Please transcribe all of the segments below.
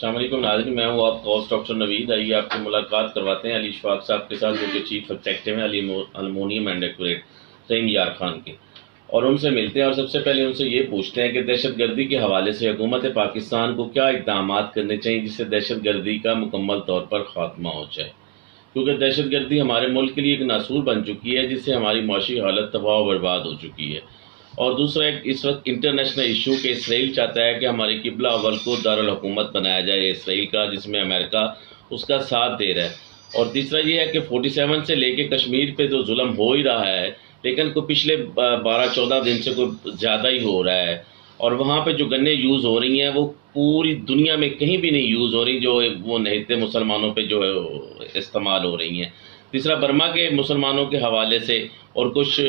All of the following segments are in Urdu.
السلام علیکم ناظرین، میں ہوں آپ ہوسٹ ڈاکٹر نوید۔ آئیے آپ کی ملاقات کرواتے ہیں علی شفاق صاحب کے ساتھ، جو کہ چیف ایگزیکٹو ہیں المونیم اینڈ ایکوریٹ سیم یار خان کے، اور ان سے ملتے ہیں اور سب سے پہلے ان سے یہ پوچھتے ہیں کہ دہشت گردی کے حوالے سے حکومت پاکستان کو کیا اقدامات کرنے چاہیے جس سے دہشت گردی کا مکمل طور پر خاتمہ ہو جائے، کیونکہ دہشت گردی ہمارے ملک کے لیے ایک ناسور بن چکی ہے جس سے ہماری معاشی حالت تباہ و برباد ہو چکی ہے۔ اور دوسرا ایک اس وقت انٹرنیشنل ایشو کہ اسرائیل چاہتا ہے کہ ہماری قبلہ اول کو دارالحکومت بنایا جائے اسرائیل کا، جس میں امریکہ اس کا ساتھ دے رہا ہے۔ اور تیسرا یہ ہے کہ 47 سے لے کے کشمیر پہ تو ظلم ہو ہی رہا ہے، لیکن کوئی پچھلے 12-14 دن سے کوئی زیادہ ہی ہو رہا ہے، اور وہاں پہ جو گنیں یوز ہو رہی ہیں وہ پوری دنیا میں کہیں بھی نہیں یوز ہو رہی، جو وہ نہتے مسلمانوں پہ جو استعمال ہو رہی ہیں۔ تیسرا برما کے مسلمانوں کے حوالے سے اور کچھ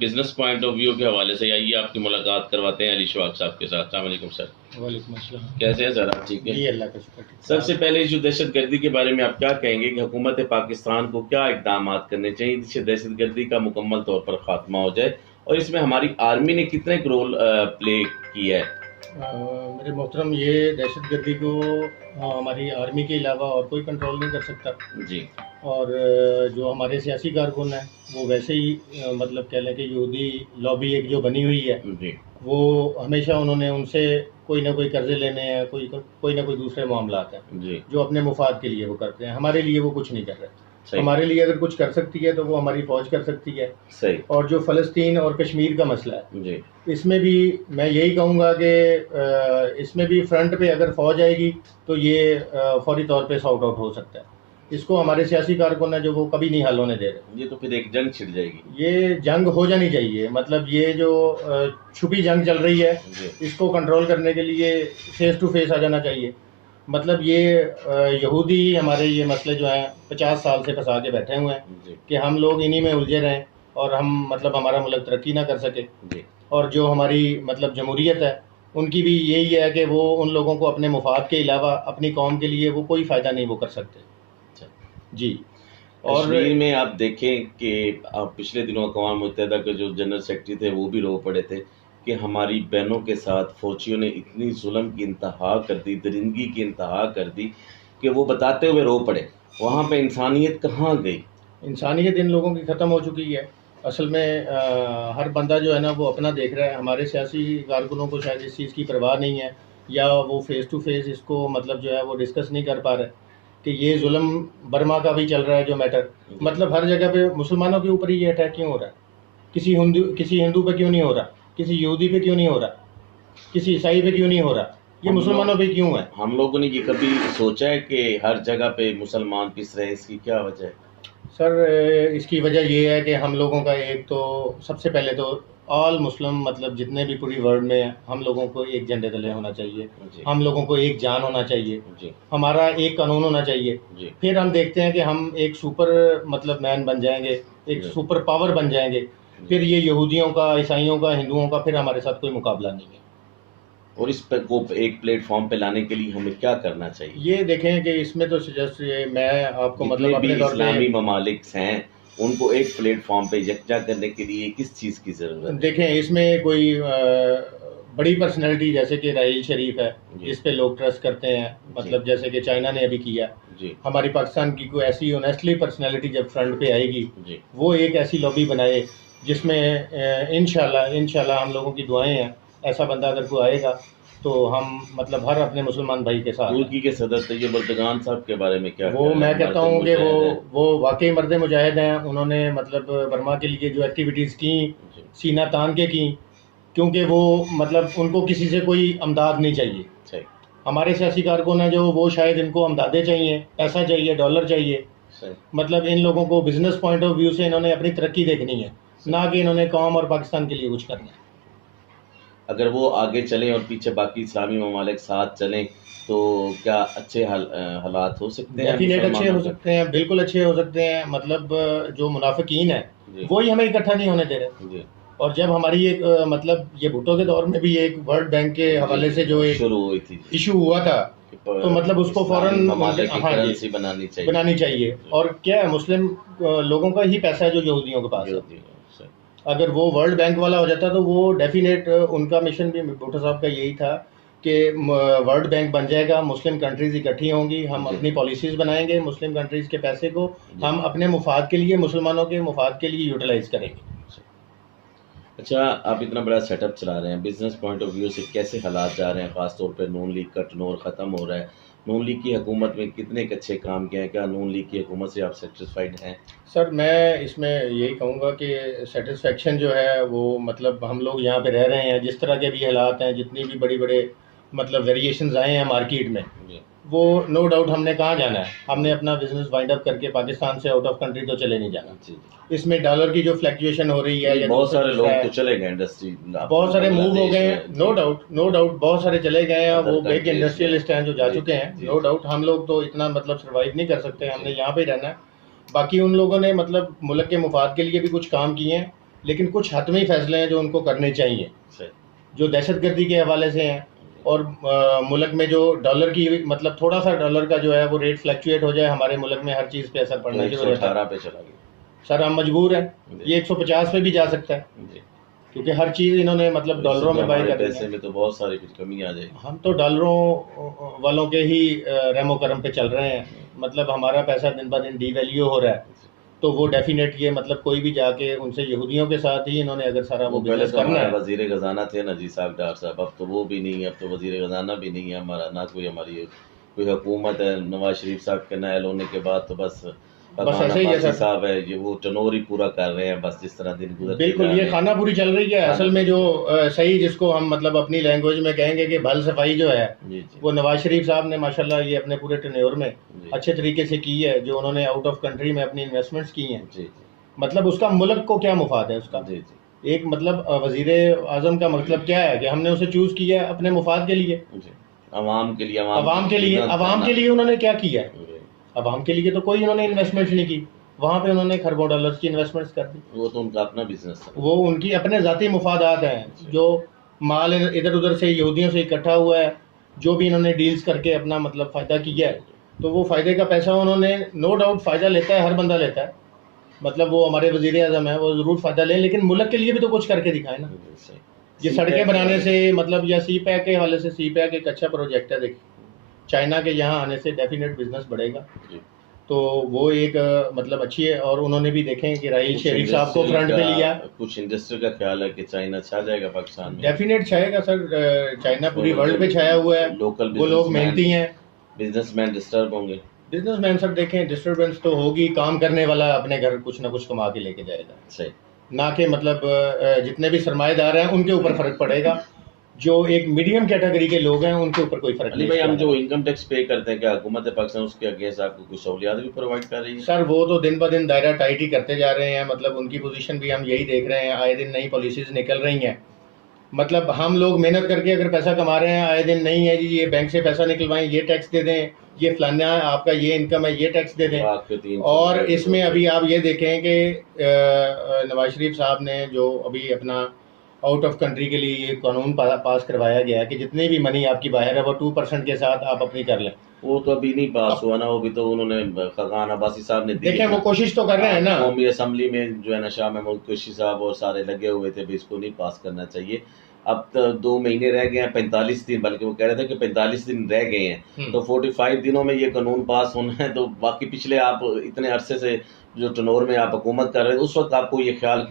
بزنس پوائنٹ آف ویو کے حوالے سے آئیے آپ کی ملاقات کرواتے ہیں علی شفاق صاحب کے ساتھ۔ السلام علیکم سر۔ وعلیکم السلام۔ کیسے ہیں سر آپ؟ ٹھیک ہے جی، اللہ کا شکر۔ سب سے پہلے جو دہشت گردی کے بارے میں آپ کیا کہیں گے کہ حکومت پاکستان کو کیا اقدامات کرنے چاہیے جس سے دہشت گردی کا مکمل طور پر خاتمہ ہو جائے، اور اس میں ہماری آرمی نے کتنے رول پلے کیا ہے؟ میرے محترم، یہ دہشت گردی کو ہماری آرمی کے علاوہ اور کوئی کنٹرول نہیں کر سکتا جی۔ اور جو ہمارے سیاسی کارکن ہیں وہ ویسے ہی مطلب کہہ لیں کہ یہودی لابی ایک جو بنی ہوئی ہے، جی۔ وہ ہمیشہ انہوں نے ان سے کوئی نہ کوئی قرضے لینے ہیں، کوئی نہ کوئی دوسرے معاملات ہیں جی۔ جو اپنے مفاد کے لیے وہ کرتے ہیں۔ ہمارے لیے وہ کچھ نہیں کر رہے۔ صحیح۔ ہمارے لیے اگر کچھ کر سکتی ہے تو وہ ہماری فوج کر سکتی ہے۔ صحیح۔ اور جو فلسطین اور کشمیر کا مسئلہ ہے، جی۔ اس میں بھی میں یہی کہوں گا کہ اس میں بھی فرنٹ پہ اگر فوج آئے گی تو یہ فوری طور پہ سارٹ آؤٹ ہو سکتا ہے۔ اس کو ہمارے سیاسی کارکن ہیں جو وہ کبھی نہیں حل ہونے دے رہے۔ یہ تو پھر ایک جنگ چھڑ جائے گی۔ یہ جنگ ہو جانی چاہیے، مطلب یہ جو چھپی جنگ چل رہی ہے اس کو کنٹرول کرنے کے لیے فیس ٹو فیس آ جانا چاہیے۔ مطلب یہ یہودی ہمارے یہ مسئلے جو ہیں 50 سال سے پھنسا کے بیٹھے ہوئے ہیں کہ ہم لوگ انہی میں الجھے رہیں اور ہم مطلب ہمارا ملک ترقی نہ کر سکے۔ اور جو ہماری مطلب جمہوریت ہے ان کی بھی یہی ہے کہ وہ ان لوگوں کو اپنے مفاد کے علاوہ اپنی قوم کے لیے وہ کوئی فائدہ نہیں وہ کر سکتے۔ جی۔ اور کشمیر میں آپ دیکھیں کہ آپ پچھلے دنوں اقوام متحدہ کے جو جنرل سیکرٹری تھے وہ بھی رو پڑے تھے کہ ہماری بہنوں کے ساتھ فوجیوں نے اتنی ظلم کی انتہا کر دی، درندگی کی انتہا کر دی کہ وہ بتاتے ہوئے رو پڑے۔ وہاں پہ انسانیت کہاں گئی؟ انسانیت ان لوگوں کی ختم ہو چکی ہے۔ اصل میں ہر بندہ جو ہے نا وہ اپنا دیکھ رہا ہے۔ ہمارے سیاسی کارکنوں کو شاید اس چیز کی پرواہ نہیں ہے، یا وہ فیس ٹو فیس اس کو مطلب جو ہے وہ ڈسکس نہیں کر پا رہے کہ یہ ظلم برما کا بھی چل رہا ہے جو میٹر، مطلب ہر جگہ پہ مسلمانوں کے اوپر ہی یہ اٹیک کیوں ہو رہا ہے؟ کسی ہندو پہ کیوں نہیں ہو رہا؟ کسی یہودی پہ کیوں نہیں ہو رہا؟ کسی عیسائی پہ کیوں نہیں ہو رہا؟ یہ مسلمانوں پہ کیوں ہے؟ ہم لوگوں نے یہ کبھی سوچا ہے کہ ہر جگہ پہ مسلمان پس رہے؟ اس کی کیا وجہ ہے؟ سر اس کی وجہ یہ ہے کہ ہم لوگوں کا ایک تو سب سے پہلے تو آل مسلم مطلب جتنے بھی پوری ورلڈ میں ہیں ہم لوگوں کو ایک جھنڈے تلے ہونا چاہیے، ہم لوگوں کو ایک جان ہونا چاہیے، ہمارا ایک قانون ہونا چاہیے۔ پھر ہم دیکھتے ہیں کہ ہم ایک سپر مطلب مین بن جائیں گے، ایک سپر پاور بن جائیں گے، پھر یہ یہودیوں کا، عیسائیوں کا، ہندوؤں کا پھر ہمارے ساتھ کوئی مقابلہ نہیں ہے۔ اور اس پہ کو ایک پلیٹ فارم پہ لانے کے لیے ہمیں کیا کرنا چاہیے؟ یہ دیکھیں کہ اس میں تو سجیسٹ میں آپ کو مطلب اپنے طور پہ اسلامی ممالک ہیں ان کو ایک پلیٹ فارم پہ یکجا کرنے کے لیے کس چیز کی ضرورت ہے؟ دیکھیں اس میں کوئی بڑی پرسنالٹی جیسے کہ راحیل شریف ہے جس پہ لوگ ٹرسٹ کرتے ہیں، مطلب جیسے کہ چائنا نے ابھی کیا، ہماری پاکستان کی کوئی ایسی اونیسٹلی پرسنالٹی جب فرنٹ پہ آئے گی وہ ایک ایسی لابی بنائے جس میں انشاءاللہ ہم لوگوں کی دعائیں ہیں، ایسا بندہ اگر کوئی آئے گا تو ہم مطلب ہر اپنے مسلمان بھائی کے ساتھ۔ ترکی کے صدر طیب اردگان صاحب کے بارے میں کیا؟ وہ میں کہتا ہوں کہ وہ واقعی مرد مجاہد ہیں۔ انہوں نے مطلب برما کے لیے جو ایکٹیویٹیز کی سینہ تان کے کی، کیونکہ وہ مطلب ان کو کسی سے کوئی امداد نہیں چاہیے۔ ہمارے سیاسی کارکن ہیں جو وہ شاید ان کو امدادیں چاہیے، پیسہ چاہیے، ڈالر چاہیے، مطلب ان لوگوں کو بزنس پوائنٹ آف ویو سے انہوں نے اپنی ترقی دیکھنی ہے، نہ کہ انہوں نے قوم اور پاکستان کے لیے کچھ کرنا ہے۔ اگر وہ آگے چلیں اور پیچھے باقی اسلامی ممالک ساتھ چلیں تو کیا اچھے حالات ہو سکتے ہیں؟ ڈیفینیٹ اچھے ہو سکتے ہیں، بالکل اچھے ہو سکتے ہیں۔ مطلب جو منافقین ہیں وہی ہمیں اکٹھا نہیں ہونے دے رہے۔ اور جب ہماری ایک مطلب یہ بھٹو کے دور میں بھی ایک ورلڈ بینک کے حوالے سے جو ایک شروع ہوئی تھی ایشو ہوا تھا تو مطلب اس کو فوراً کرنسی بنانی چاہیے۔ اور کیا ہے، مسلم لوگوں کا ہی پیسہ ہے جو یہودیوں کے پاس ہے۔ اگر وہ ورلڈ بینک والا ہو جاتا تو وہ ڈیفینیٹ ان کا مشن بھی بھٹو صاحب کا یہی تھا کہ ورلڈ بینک بن جائے گا, مسلم کنٹریز اکٹھی ہوں گی, ہم اپنی پالیسیز بنائیں گے, مسلم کنٹریز کے پیسے کو ہم اپنے مفاد کے لیے, مسلمانوں کے مفاد کے لیے یوٹیلائز کریں گے. اچھا, آپ اتنا بڑا سیٹ اپ چلا رہے ہیں, بزنس پوائنٹ آف ویو سے کیسے حالات جا رہے ہیں, خاص طور پہ نون لیگ کا ٹنور ختم ہو رہا ہے, نون لیگ کی حکومت میں کتنے اچھے کام کیے ہیں, کیا نون لیگ کی حکومت سے آپ سیٹسفائیڈ ہیں؟ سر میں اس میں یہی کہوں گا کہ سیٹسفیکشن جو ہے وہ مطلب ہم لوگ یہاں پہ رہ رہے ہیں, جس طرح کے بھی حالات ہیں, جتنی بھی بڑی بڑے مطلب ویریشنز آئے ہیں مارکیٹ میں, وہ نو ڈاؤٹ ہم نے کہاں جانا ہے, ہم نے اپنا بزنس وائنڈ اپ کر کے پاکستان سے آؤٹ آف کنٹری تو چلے نہیں جانا. اس میں ڈالر کی جو فلیکچویشن ہو رہی ہے, بہت سارے لوگ تو چلے گئے انڈسٹری, بہت سارے موو ہو گئے ہیں, نو ڈاؤٹ بہت سارے چلے گئے ہیں, وہ بگ انڈسٹریلسٹ ہیں جو جا چکے ہیں, نو ڈاؤٹ. ہم لوگ تو اتنا مطلب سروائیو نہیں کر سکتے, ہم نے یہاں پہ رہنا ہے. باقی ان لوگوں نے مطلب ملک کے مفاد کے لیے بھی کچھ کام کیے ہیں, لیکن کچھ حتمی فیصلے ہیں جو ان کو کرنے چاہیے, جو دہشت گردی کے حوالے سے ہیں, اور ملک میں جو ڈالر کی مطلب تھوڑا سا ڈالر کا جو ہے وہ ریٹ فلیکچویٹ ہو جائے, ہمارے ملک میں ہر چیز پہ اثر پڑنا شروع ہو جاتا ہے. پہ چلا گیا سر ہم مجبور ہیں, یہ 150 پہ بھی جا سکتا ہے, کیونکہ ہر چیز انہوں نے مطلب ڈالروں میں بائی کر پیسے میں تو بہت ساری کچھ کمی آ جائے گی. ہم تو ڈالروں والوں کے ہی رحم و کرم پہ چل رہے ہیں, مطلب ہمارا پیسہ دن بہ دن ڈی ویلیو ہو رہا ہے, تو وہ ڈیفینیٹ یہ مطلب کوئی بھی جا کے ان سے یہودیوں کے ساتھ ہی انہوں نے اگر سارا وہ بزنس کرنا ہے. وزیر خزانہ تھے نجیب صاحب ڈار صاحب, اب تو وہ بھی نہیں ہے, اب تو وزیر خزانہ بھی نہیں ہے ہمارا, نہ کوئی ہماری کوئی حکومت ہے. نواز شریف صاحب کے نائل ہونے کے بعد تو بس ایسے ہی ہے صاحب ہے, یہ وہ ٹنور ہی پورا کر رہے ہیں, بس جس طرح دن گزر. بالکل یہ خانہ پوری چل رہی ہے. اصل میں جو صحیح جس کو ہم مطلب اپنی لینگویج میں کہیں گے کہ بھل صفائی جو ہے, وہ نواز شریف صاحب نے ماشاءاللہ یہ اپنے پورے ٹینیور میں اچھے طریقے سے کی ہے, جو انہوں نے آؤٹ آف کنٹری میں اپنی انویسٹمنٹس کی ہیں. مطلب اس کا ملک کو کیا مفاد ہے اس کا, ایک مطلب وزیر اعظم کا مطلب کیا ہے کہ ہم نے اسے چوز کیا ہے اپنے مفاد کے لیے, عوام کے لیے انہوں نے کیا کیا ہے. عوام کے لیے تو کوئی انہوں نے انویسٹمنٹ نہیں کی, وہاں پہ انہوں نے خربوں ڈالرز کی انویسٹمنٹس کر دی. وہ تو ان کا اپنا بزنس ہے, وہ ان کی اپنے ذاتی مفادات ہیں, جو مال ادھر ادھر سے یہودیوں سے اکٹھا ہوا ہے, جو بھی انہوں نے ڈیلز کر کے اپنا مطلب فائدہ کیا ہے, تو وہ فائدے کا پیسہ انہوں نے نو ڈاؤٹ فائدہ لیتا ہے, ہر بندہ لیتا ہے, مطلب وہ ہمارے وزیر اعظم ہیں, وہ ضرور فائدہ لیں, لیکن ملک کے لیے بھی تو کچھ کر کے دکھائیں نا. یہ سڑکیں بنانے سے مطلب, یا سی پیک کے حوالے سے, سی پیک ایک اچھا پروجیکٹ ہے, دیکھیں چائنا کے یہاں آنے سے ڈیفینیٹ بزنس بڑھے گا, تو وہ ایک مطلب اچھی ہے. اور انہوں نے بھی دیکھیں کہ راہیل شریف صاحب کو فرنٹ پہ لیا. کچھ انڈسٹری کا خیال ہے کہ چائنا چھا جائے گا پاکستان میں. ڈیفینیٹ چھائے گا سر, چائنا پوری ورلڈ پہ چھایا ہوا ہے, وہ لوگ محنتی ہیں. بزنس مین ڈسٹرب ہوں گے, بزنس مین سر دیکھیں ڈسٹربنس تو ہوگی, کام کرنے والا اپنے گھر کچھ نہ کچھ کما کے لے کے جائے گا. صحیح, نہ کہ مطلب جتنے بھی سرمایہ دار ہیں ان کے اوپر فرق پڑے گا, جو ایک میڈیم کیٹیگری کے لوگ ہیں ان کے اوپر کوئی فرق نہیں. بھائی ہم جو انکم ٹیکس پے کرتے ہیں, کیا حکومت پاکستان اس کے اگینسٹ آپ کو کچھ سہولیات بھی پرووائڈ کر رہی ہے؟ سر وہ تو دن بہ دن دائرہ ٹائٹ ہی کرتے جا رہے ہیں, مطلب ان کی پوزیشن بھی ہم یہی دیکھ رہے ہیں, آئے دن نئی پالیسیز نکل رہی ہیں. مطلب ہم لوگ محنت کر کے اگر پیسہ کما رہے ہیں, آئے دن نہیں ہے جی یہ بینک سے پیسہ نکلوائیں, یہ ٹیکس دے دیں, یہ فلانا آپ کا یہ انکم ہے, یہ ٹیکس دے دیں. اور اس میں ابھی آپ یہ دیکھیں کہ نواز شریف صاحب نے جو ابھی اپنا آؤٹ آف کنٹری کے لیے یہ قانون پاس کروایا گیا ہے کہ جتنی بھی منی آپ کی باہر ہے وہ 2% کے ساتھ آپ اپنی کر لیں. وہ تو ابھی نہیں پاس ہوا نا, وہ بھی تو انہوں نے خاقان عباسی صاحب نے دیکھیں وہ کوشش تو کر رہے ہیں نا. قومی اسمبلی میں جو ہے نا شاہ محمود قریشی صاحب اور سارے لگے ہوئے تھے, بھی اس کو نہیں پاس کرنا چاہیے. اب تو 2 مہینے رہ گئے ہیں, 45 دن, بلکہ وہ کہہ رہے تھے کہ 45 دن رہ گئے ہیں, تو 45 دنوں میں یہ قانون پاس ہونا ہے. تو باقی پچھلے آپ اتنے عرصے سے جو ٹنور میں آپ حکومت کر رہے ہیں, اس وقت آپ کو یہ خیال